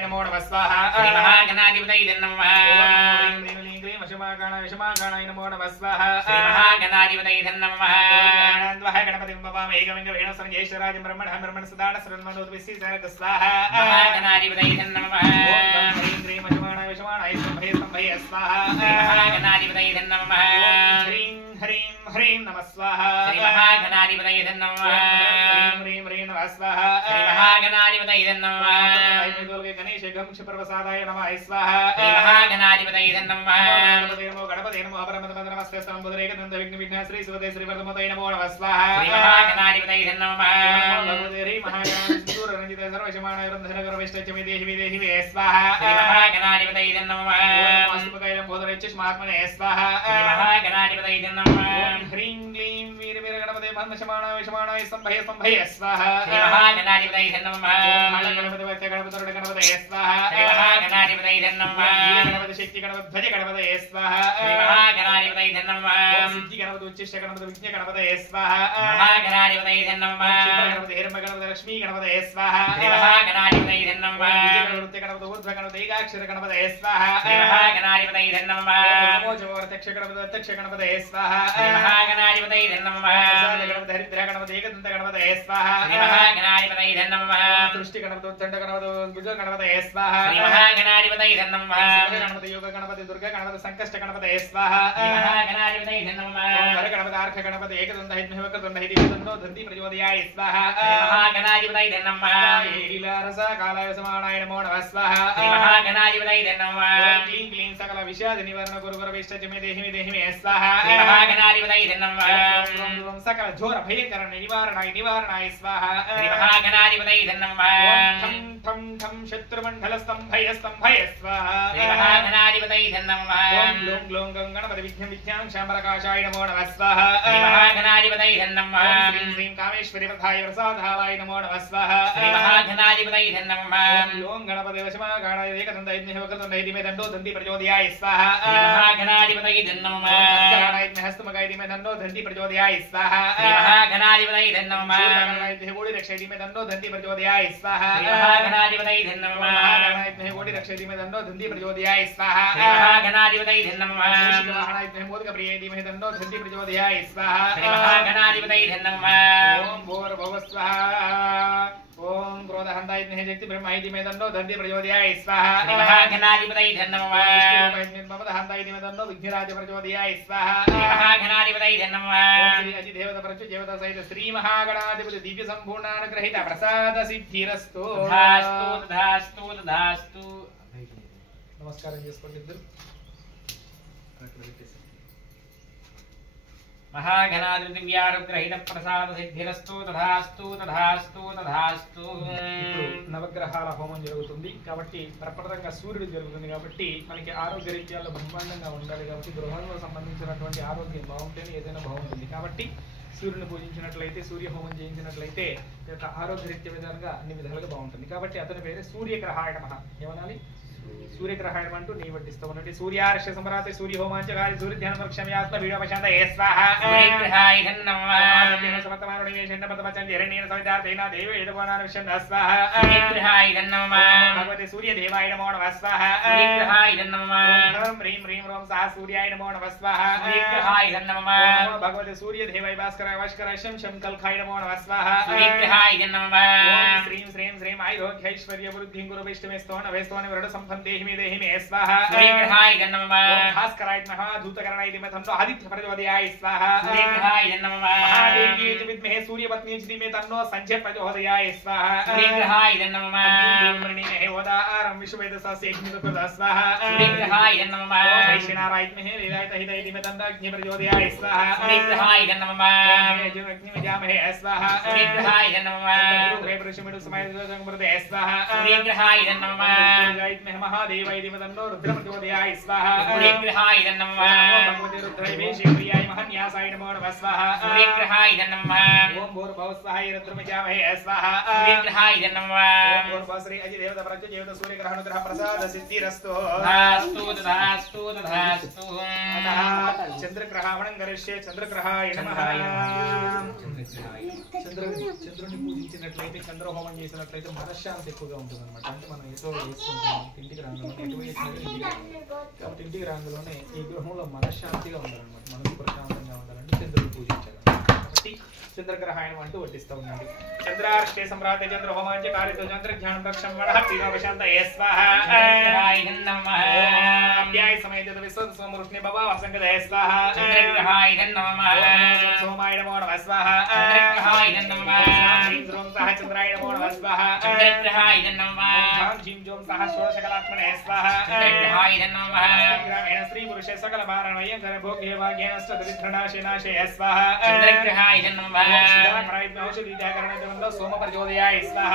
नमो नमः स्वाहा श्री महागणाधिपतये नमः विषमागणाय नमो नमः स्वाहा श्री महागणाधिपतये नमः गणपतिं भवामि एकमेव वेणु संजयेश्वराजं ब्रह्मणः ब्रह्मण सदान सर्वमनोद्विसी सर्ग स्वाहा महागणाधिपतये नमः ह्रीं ह्रीं विषमाणाय स्तंभये स्वाहा श्री महागणाधिपतये नमः ह्रीं ह्रीं ह्रीं नमः स्वाहा श्री महागणाधिपतये नमः ह्रीं ह्रीं नमः स्वाहा श्री महागणाधिपतये नमः गणेश गंश प्रसादाय नमः स्वाहा श्री महागणाधिपतये नमः गणपते नमो परमपद नमस्ते स्तंभुद्रेक दंत विघ्न विघ्न श्री सुदे श्री वर्धमतये नमो नमः स्वाहा श्री महागणाधिपतये नमः भगवते ह्रीं महागणाधिपतये सूररंजित सर्वशमाणाय रंधनकर वैष्टचमे देहि विदेहि वे स्वाहा श्री महागणाधिपतये नमः वास्तुपकैलं बोधरेच्छमात्मने स्वाहा श्री महागणाधिपतये नमः ह्रीं क्लीं वीर वीर गणपते भन्मशमाणाय विषमाणाय स्तंभये स्वाहा श्री महागणाधिपतये नमः गणपते वैद्य गणपते गणपतये स्वाहा श्री महागणाधिपतये नमः गणपति शक्ति गणपति ध्वज गणपतये स्वाहा श्री महागणाधिपतये नमः सिद्धि गणपति उच्चिष्ट गणपति विघ्न गणपतये स्वाहा महागणाधिपतये नमः गणपति हिरण्य गणपति लक्ष्मी गणपतये स्वाहा श्री महागणाधिपतये नमः गणपति गणपति ऊर्ध्व गणपति एकाक्षर गणपतये स्वाहा श्री महागणाधिपतये नमः नमो जगो प्रत्यक्ष गणपति अध्यक्ष गणपतये स्वाहा श्री महागणाधिपतये नमः गणपति हरिद्र गणपति एकदंत गणपतये स्वाहा श्री महागणाधिपतये नमः दृष्टि गणपति उत्तंड गणपति भुज गणपतये स्वाहा श्री महागणाधिपतये नमः गणपति योग गणपति दुर्गा गणपति संकष्ट गणपतये स्वाहा श्री महागणाधिपतये नमः हर गणपति अर्घ गणपति एकदंत हितमेव कृतं हितिमेतन्नो दन्ति प्रचोदयाय स्वाहा श्री महागणाधिपतये नमः लीलारस कालाय समानाय नमो नमः स्वाहा श्री महागणाधिपतये नमः क्लीं क्लीं सकल विषाद निवारण गुरु गुरु विष्टचमे देहि मे स्वाहा श्री महागणाधिपतये नमः सकल झोर भयंकर निवारणाय स्वाहा श्री महागणाधिपतये नमः ठं ठं ठं शत्रुमंडल स्तंभय स्वाहा श्री महागणाधिपतये नमः ओम लों ग्लों गं गणपति विघ्न विद्यां शामरकाशाय नमो नमः स्वाहा श्री महागणाधिपतये नमः श्रीं श्रीं कामेश्वरी प्रथाय प्रसादाय नमो नमः स्वाहा श्री महागणाधिपतये नमः ओम लों गणपति वशमागाणाय एकदंत हितमेव कृतं हितिमे दंडो दन्ति प्रचोदयाय स्वाहा श्री महागणाधिपतये नमः कराणाय हस्तमगाय हितिमे दंडो दन्ति प्रचोदयाय स्वाहा श्री महागणाधिपतये नमः गणाय गोड़ी रक्षे हितिमे दंडो दन्ति प्रचोदयाय स्वाहा श्री महागणाधिपतये नमः गणाय गोड़ी रक्षे हितिमे दंडो दन्ति प्रचोदयाय स्वाहा श्री महागणाधिपतये नमः गणाय मोदक प्रिय हितिमे दंडो दन्ति प्रचोदयाय स्वाहा श्री महागणाधिपतये नमः ओम भोर भव स्वाहा ओम क्रोधहन्ताय जगति ब्रह्म हितिमे दंडो दन्ति प्रचोदयाय स्वाहा श्री महागणाधिपतये नमः ममदहन्ताय हितिमे दंडो विघ्नराज प्रचोदयाय स्वाहा श्री महागणाधिपतये नमः श्री अजि देवता प्रचु देवता सहित श्री महागणाधिपति दिव्य संपूर्णानुग्रहित प्रसाद सिद्धिरस्तु तथास्तु तथास्तु तथास्तु नमस्कार చేసుకోండి ఇద్దరు महागणाधिपति दिव्यानुग्रहित प्रसाद सिद्धिरस्तु तथास्तु तथास्तु तथास्तु నవగ్రహాల హోమం జరుగుతుంది కాబట్టి ప్రప్రదంగా సూర్యుడు జరుగుతుంది కాబట్టి మనకి ఆరోగ్య రీత్యాల్లో బ్రహ్మాండంగా ఉండాలి కాబట్టి గృహంలో సంబంధించినటువంటి ఆరోగ్యం బాగుంటేనే ఏదైనా బాగుంటుంది కాబట్టి సూర్యుని పూజించినట్లయితే సూర్య హోమం చేయించినట్లయితే ఆరోగ్య రీత్యా విధాలుగా అన్ని విధాలుగా బాగుంటుంది కాబట్టి అతని పేరు సూర్యగ్రహాయ నమః ఏమనాలి सूर्यग्रहाय अंटू नी वड्डिस्तू उन्नट्టు सूर्यार्ष समराते सूर्य होमांचकारी सूर्य ध्यान वृक्षम्यात्म वीडियो पशांत ए स्वाहा सूर्यग्रहाय नमः समतमारुणे शण्डपदमचन हिरण्येन सवितार्तेन देवे यदुवानान विश्वं स्वाहा सूर्यग्रहाय नमः भगवते सूर्य देवाय नमो नमः स्वाहा सूर्यग्रहाय नमः ओम ह्रीं ह्रीं रोम सह सूर्याय नमो नमः स्वाहा सूर्यग्रहाय नमः भगवते सूर्य देवाय भास्कराय वश्कराय शं शं कलखाय नमो नमः स्वाहा सूर्यग्रहाय नमः ओम श्रीं श्रीं श्रीं आयुर्भैश्वर्य वृद्धिं गुरु विष्णुमे स्तोन वेस्तोन वरद संपन्ते देहि मे स्वाहा सूर्यग्रहाय नमः भास्कराय नमः धूतकरणाय धीमहि तन्नो आदित्य प्रचोदयाय स्वाहा सूर्यग्रहाय नमः महादेवी विद्महे सूर्यपत्नी धीमहि तन्नो संजय प्रचोदयाय स्वाहा सूर्यग्रहाय नमः मृणिमे होदारं विश्ववेदसस्य अग्निदुर्गद स्वाहा सूर्यग्रहाय नमः वैश्यनाराय विद्महे लीलायत हिदय धीमहि तन्नो अग्नि प्रचोदयाय स्वाहा सूर्यग्रहाय नमः अग्नि विजामहे स्वाहा सूर्यग्रहाय नमः गुरुग्रह पुरुषमिडु समय जगमृते स्वाहा सूर्यग्रहाय नमः गायत्मे महादेव नो रुद्र प्रचोदयाय स्वाहा सूर्यग्रहाय नमः भगवते रुद्रैवे शिवप्रियाय महन्यासाय नमो नमः स्वाहा सूर्यग्रहाय नमः ओम भूर्भुवः स्वः रुद्रमजामहे स्वाहा सूर्यग्रहाय नमः ओम भूर्भुवः श्री अजि देवता प्रचु देवता सूर्यग्रहानुग्रह प्रसाद सिद्धिरस्तु तथास्तु तथास्तु तथास्तु अतः चंद्रग्रहणं करिष्ये चंद्रग्रहाय नमः చంద్రుని పూజించినట్లయితే చంద్ర హోమం చేసినట్లయితే మనశ్శాంతి ఎక్కువగా ఉంటుంది అనమాట. అంటే మనం ఎటో వేసుకుంటాం ఇంటికి రాగానే ఎటు వేసినా కాబట్టి ఇంటికి రాగానే ఈ గృహంలో మనశ్శాంతిగా ఉండాలన్నమాట. మనసు ప్రశాంతంగా ఉండాలంటే చంద్రుని పూజించాలి. కాబట్టి చంద్రగ్రహాయనం అంటూ వడ్డిస్తూ ఉండండి. చంద్రార్షే సమ్రాటే చంద్ర హోమాంచ కారితో చంద్రజ్ఞానం రక్షం వడ తీరోపశాంత స్వాహ అధ్యాయ సమేత విశ్వ సోమృష్ణి భవ వసంగద స్వాహ సోమాయ నమో నమః స్వాహ సహ చంద్రాయ నమో నమః స్వాహ ఝీం జోం సహ షోడశకలాత్మనే స్వాహ గ్రామేణ స్త్రీ పురుష సకల భారణమయం ధన భోగ్య భాగ్యేనష్ట దరిద్రనాశనాశయ స్వాహ ఔషధి త్యాగరణ సోమ ప్రచోదయాయ స్వాహ